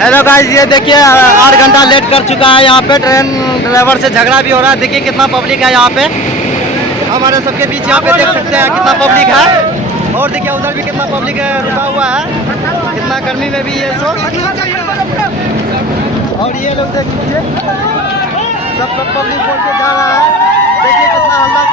Hello guys, ये देखिए 8 घंटा लेट कर चुका है यहाँ पे। ट्रेन ड्राइवर से झगड़ा भी हो रहा है। देखिए कितना पब्लिक है यहाँ पे, हमारे सबके बीच यहाँ पे देख सकते हैं कितना पब्लिक है। और देखिए उधर भी कितना पब्लिक है, रुका हुआ है, कितना गर्मी में भी ये सो। और ये लोग देख लीजिए, सब पब्लिक बोल के जा रहा है। देखिए कितना हल्ला